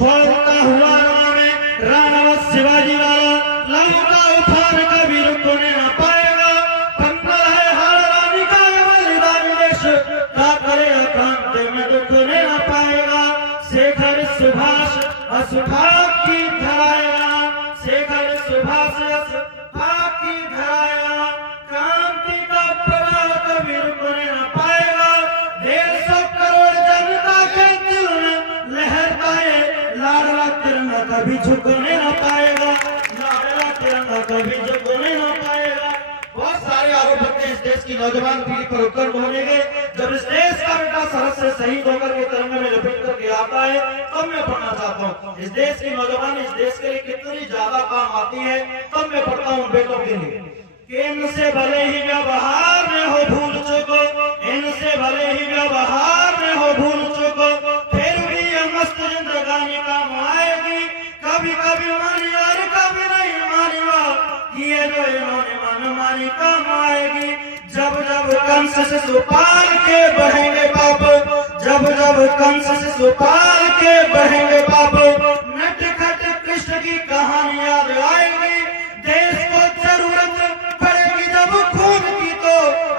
खोलता हुआ राणा शिवाजी वाला लंका उठान कभी रुकने न पाएगा। पंगल है हर रानी का बलिदान देश का करे क्रांत में रुकने न पाएगा। शेखर सुभाष असुभाग की धराएगा, शेखर सुभाष असुभाग की धराएगा। क्रांति का प्रवाह कभी रुकने न पाएगा। 150 करोड़ जनता के दिल में लहरता है लाडला तिरंगा कभी झुकने न पाएगा, लाडला तिरंगा कभी झुकने न पाएगा। बहुत सारे आरोप लगते हैं इस देश की नौजवान पीढ़ी पर उत्तर ढूंढेंगे। जब इस देश का बेटा सरहद से शहीद होकर के तिरंगे में लपेट करके आता है तब मैं पढ़ना चाहता हूँ इस देश की नौजवान इस देश के लिए कितनी ज्यादा काम आती है। तब मैं पढ़ता हूँ बेटों के लिए कि इनसे भले ही व्यवहार में हो भूल चुको, इनसे भले ही व्यवहार में हो भूल चुको, फिर भी ये मस्त जिंदगानी काम आएगी। कभी कभी मानी और कभी नहीं मानी ये जो इन्होंने मन मानी काम आएगी। जब जब कंस से सुपाल के बहेंगे पाप, जब जब कंस से सुपाल के बहेंगे पाप, नटखट कृष्ण की कहानी याद आएगी। देश को जरूरत पड़ेगी जब खून की तो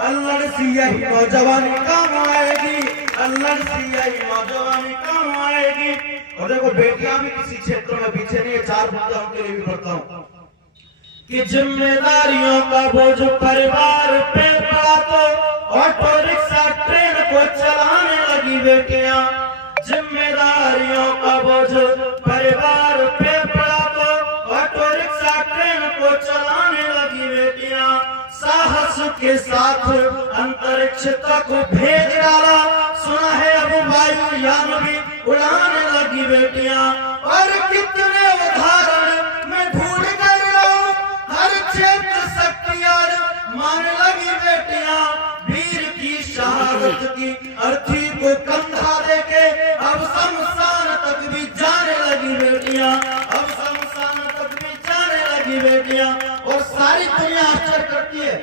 अल्लड़ सी यही नौजवानी काम आएगी, अल्लड़ सी यही नौजवानी काम आएगी। और देखो बेटियां भी किसी क्षेत्र में पीछे नहीं है। 4 मुद्दे उनके लिए भी पढ़ता हूँ कि जिम्मेदारियों का बोझ परिवार पे पड़ा तो ऑटो रिक्शा ट्रेन को चलाने लगी बेटियां। जिम्मेदारियों का बोझ परिवार पे पड़ा तो ऑटो रिक्शा ट्रेन को चलाने लगी बेटियां। साहस के साथ अंतरिक्ष तक भेज डाला, सुना है अब वायुयान भी उड़ाने लगी बेटियां। और कितने उदाहरण मैं ढूंढ कर लाऊं, हर क्षेत्र शक्तियां माने लगी बेटियां। वीर की शहादत की अर्थी को कंधा देके अब शमशान तक भी जाने लगी बेटियां, अब शमशान तक भी जाने लगी बेटियां। और सारी दुनिया आश्चर्य करती है,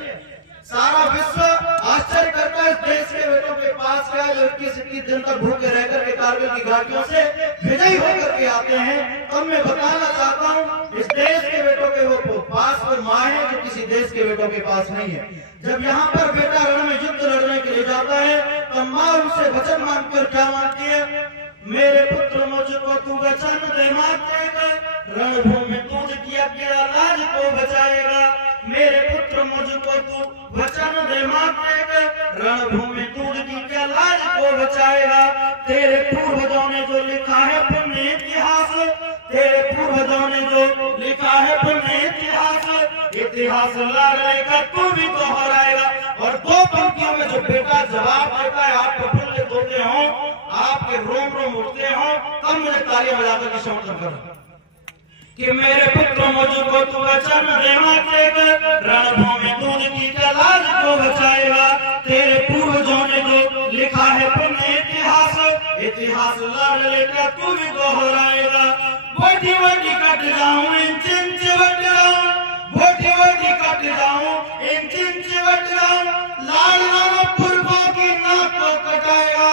सारा विश्व आश्चर्य करता है इस देश के बेटों के पास क्या जो 21 दिन तक भूखे रहकर के कारगिल की घाटियों से विजयी होकर के आते हैं। तब मैं बताना चाहता हूँ इस देश के बेटों के वो पास वो माँ है जो किसी देश के बेटों के पास नहीं है। जब यहाँ पर बेटा रण में युद्ध लड़ने के लिए जाता है तो माँ उनसे वचन मांगकर क्या मांगती है, मेरे पुत्र मुझको तू वचन दे माते का, रणभूमि तुझ किया गया लाज को बचाएगा। मेरे पुत्र मुझको तू वचन दे माते का, रणभूमि तुझ की क्या लाज को बचाएगा। तेरे पूर्वजों ने जो लिखा है पुण्य इतिहास, तेरे पूर्वजों ने जो लिखा है पुण्य इतिहास, इतिहास लड़ने का तू भी दोहराएगा। और 2 पंक्तियों में जो बेटा जवाब देता है आप प्रफुल्लित होते हो, आपके रोम रोम उठते हो। तब मुझे तालियां बजाकर के समर्थन करो कि मेरे पुत्र मुझको तू वचन दे मातेगा, रणभूमि दूध की लाज को बचाएगा। तेरे पूर्वजों ने जो लिखा है पुण्य इतिहास, इतिहास लड़ लेकर तू भी दोहराएगा। बोटी बोटी कट जाऊं इंच इंच बट जाऊं, बोटी बोटी कट जाऊं इंच इंच बट जाऊं। लाल लाल पुरबों की नाक को कटाएगा,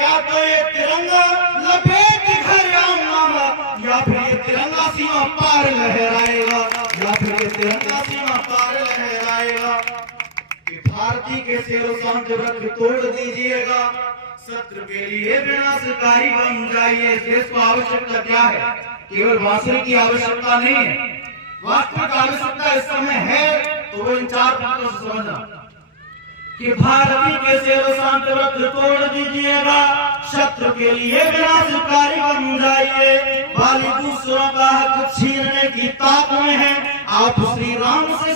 या तो ये तिरंगा लपेट घर आऊंगा, या फिर ये तिरंगा सीमा पार लहराएगा, या फिर ये तिरंगा सीमा पार लहराएगा। कि भारती के शेरों शांति व्रत तोड़ दीजिएगा, शत्रु के लिए विनाशकारी बन जाइए। इस देश को आवश्यकता क्या है? केवल भाषण की आवश्यकता नहीं है, वास्तविक आवश्यकता इस समय है तो वो इन 4 बातों से समझना कि भारती के शेरों शांति व्रत तोड़ दीजिएगा, शत्रु के लिए विनाशकारी बन जाइए। बाली दूसरों का हक छीनने की ताक में है, आप श्री राम से